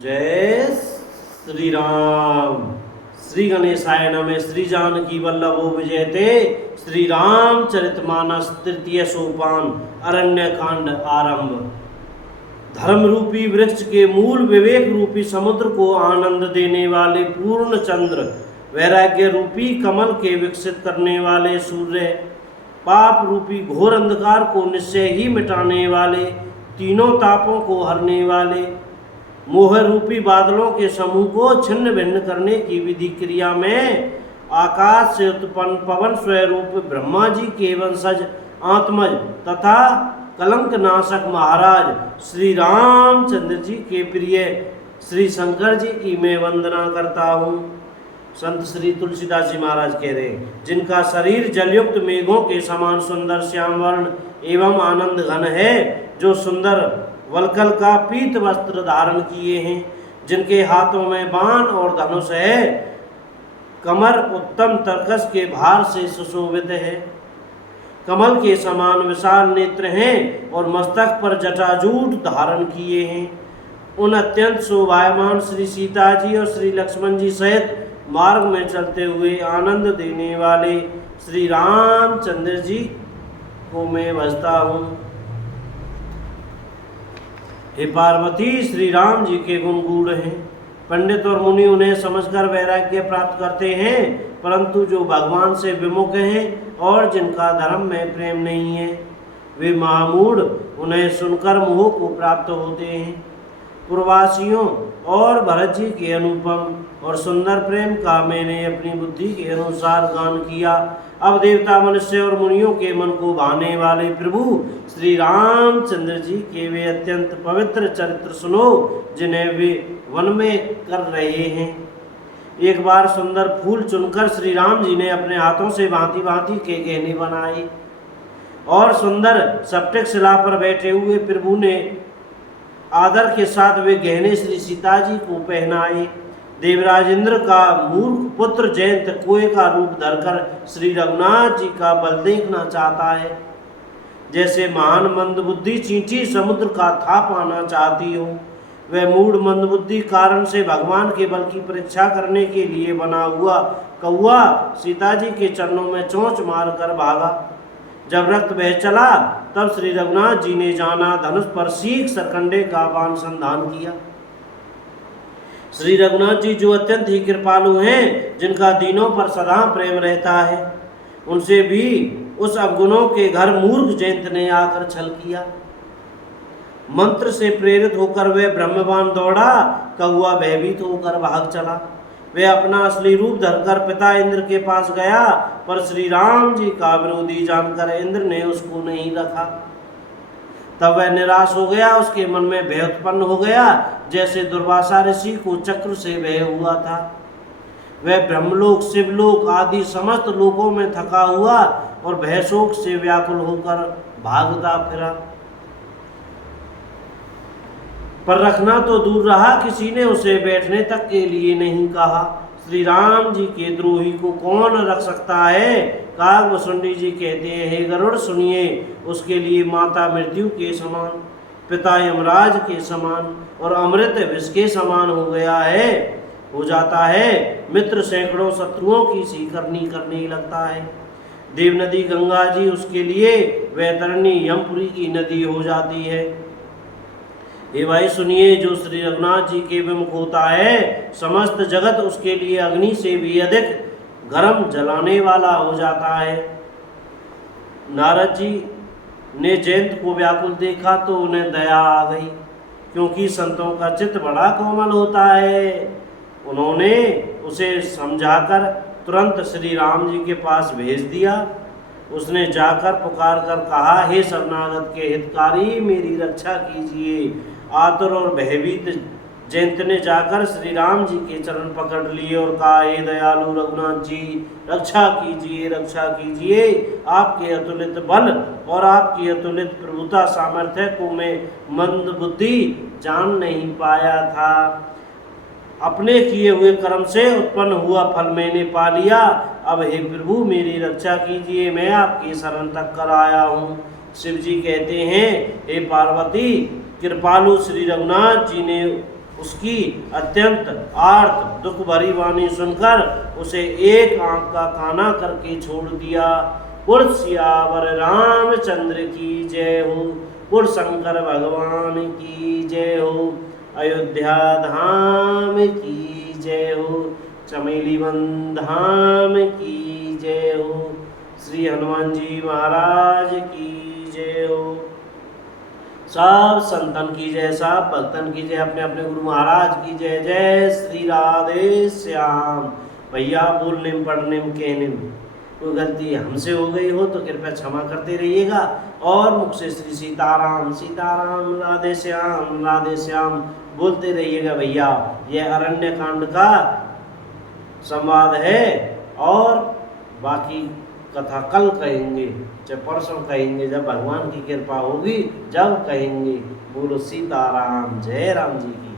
जय श्री राम। श्री गणेशाय नमः। श्री जानकी वल्लभो विजयते। श्री रामचरितमानस तृतीय सोपान अरण्य कांड आरंभ। धर्म रूपी वृक्ष के मूल विवेक रूपी समुद्र को आनंद देने वाले पूर्ण चंद्र, वैराग्य रूपी कमल के विकसित करने वाले सूर्य, पाप रूपी घोर अंधकार को निश्चय ही मिटाने वाले, तीनों तापों को हरने वाले, मोह रूपी बादलों के समूह को छिन्न भिन्न करने की विधि क्रिया में आकाश से उत्पन्न पवन स्वरूप ब्रह्मा जी के वंशज आत्मज तथा कलंक नाशक महाराज श्री रामचंद्र जी के प्रिय श्री शंकर जी की मैं वंदना करता हूँ। संत श्री तुलसीदास जी महाराज कह रहे हैं, जिनका शरीर जलयुक्त मेघों के समान सुंदर श्याम वर्ण एवं आनंद घन है, जो सुंदर वलकल का पीत वस्त्र धारण किए हैं, जिनके हाथों में बाण और धनुष है, कमर उत्तम तरकस के भार से सुशोभित है, कमल के समान विशाल नेत्र हैं और मस्तक पर जटाजूट धारण किए हैं, उन अत्यंत शोभायमान श्री सीता जी और श्री लक्ष्मण जी सहित मार्ग में चलते हुए आनंद देने वाले श्री रामचंद्र जी को मैं भजता हूँ। हे पार्वती, श्री राम जी के गुण गूढ़ हैं। पंडित और मुनि उन्हें समझकर वैराग्य प्राप्त करते हैं, परंतु जो भगवान से विमुख हैं और जिनका धर्म में प्रेम नहीं है, वे महामूढ़ उन्हें सुनकर मोह को प्राप्त होते हैं। पूर्ववासियों और भरत जी के अनुपम और सुंदर प्रेम का मैंने अपनी बुद्धि के अनुसार गान किया। अब देवता, मनुष्य और मुनियों के मन को भाने वाले प्रभु श्री रामचंद्र जी के वे अत्यंत पवित्र चरित्र सुनो, जिन्हें वे वन में कर रहे हैं। एक बार सुंदर फूल चुनकर श्री राम जी ने अपने हाथों से भांति भांति के गहने बनाए और सुंदर स्फटिक शिला पर बैठे हुए प्रभु ने आदर के साथ वे गहने श्री सीता जी को पहनाए। देवराज इंद्र का मूर्ख पुत्र जयंत कुएं का रूप धरकर श्री रघुनाथ जी का बल देखना चाहता है, जैसे महान मंदबुद्धि चींटी समुद्र का था पाना चाहती हो। वह मूढ़ मंदबुद्धि कारण से भगवान के बल की परीक्षा करने के लिए बना हुआ कौआ सीता जी के चरणों में चोंच मारकर भागा। जब रक्त बह चला तब श्री रघुनाथ जी ने जाना धनुष पर सीख सरकंडे का बाण संधान किया। श्री रघुनाथ जी जो अत्यंत ही कृपालु हैं, जिनका दीनों पर सदा प्रेम रहता है, उनसे भी उस अवगुणों के घर मूर्ख जयंत ने आकर छल किया। मंत्र से प्रेरित होकर वह ब्रह्मवान दौड़ा, कौआ भयभीत होकर भाग चला। वह अपना असली रूप धरकर पिता इंद्र के पास गया, पर श्री राम जी का विरोधी जानकर इंद्र ने उसको नहीं रखा। तब वह निराश हो गया, उसके मन में भय उत्पन्न हो गया, जैसे दुर्वासा ऋषि को चक्र से भय हुआ था। वह ब्रह्मलोक, शिवलोक आदि समस्त लोकों में थका हुआ और भय शोक से व्याकुल होकर भागता फिरा, पर रखना तो दूर रहा, किसी ने उसे बैठने तक के लिए नहीं कहा। श्री राम जी के द्रोही को कौन रख सकता है? कागभूषुंडी जी कहते हैं, हे गरुड़ सुनिए, उसके लिए माता मृत्यु के समान, पिता यमराज के समान और अमृत विष के समान हो जाता है। मित्र सैकड़ों शत्रुओं की सी करने लगता है। देव नदी गंगा जी उसके लिए वैतरणी यमपुरी की नदी हो जाती है। हे भाई सुनिए, जो श्री रघुनाथ जी के विमुख होता है, समस्त जगत उसके लिए अग्नि से भी अधिक गर्म जलाने वाला हो जाता है। नारद जी ने जयंत को व्याकुल देखा तो उन्हें दया आ गई, क्योंकि संतों का चित्त बड़ा कोमल होता है। उन्होंने उसे समझाकर तुरंत श्री राम जी के पास भेज दिया। उसने जाकर पुकार कर कहा, हे शरणागत के हितकारी, मेरी रक्षा कीजिए। आतुर और भयभीत जयंत ने जाकर श्री राम जी के चरण पकड़ लिए और कहा, हे दयालु रघुनाथ जी, रक्षा कीजिए, रक्षा कीजिए। आपके अतुलित बल और आपकी अतुलित प्रभुता सामर्थ्य को मैं मंद बुद्धि जान नहीं पाया था। अपने किए हुए कर्म से उत्पन्न हुआ फल मैंने पा लिया। अब हे प्रभु मेरी रक्षा कीजिए, मैं आपकी शरण तक कर आया हूँ। शिव जी कहते हैं, हे पार्वती, कृपालु श्री रघुनाथ जी ने उसकी अत्यंत आर्त दुख भरी वाणी सुनकर उसे एक आंख का काना करके छोड़ दिया। बोल सियावर रामचंद्र की जय हो। बोल शंकर भगवान की जय हो। अयोध्या धाम की जय हो। चमेली वन धाम की जय हो। श्री हनुमान जी महाराज की जय हो। सब संतन की जय, सब भक्तन की जय, अपने अपने गुरु महाराज की जय। जय श्री राधे श्याम। भैया बोलने में पढ़ने में कहने में कोई गलती हमसे हो गई हो तो कृपया क्षमा करते रहिएगा और मुख से श्री सीताराम सीताराम राधे श्याम बोलते रहिएगा भैया। यह अरण्य कांड का संवाद है और बाकी कथा कल कहेंगे, चाहे परसों कहेंगे, जब भगवान की कृपा होगी जब कहेंगे। बोलो सीताराम, जय राम जी की।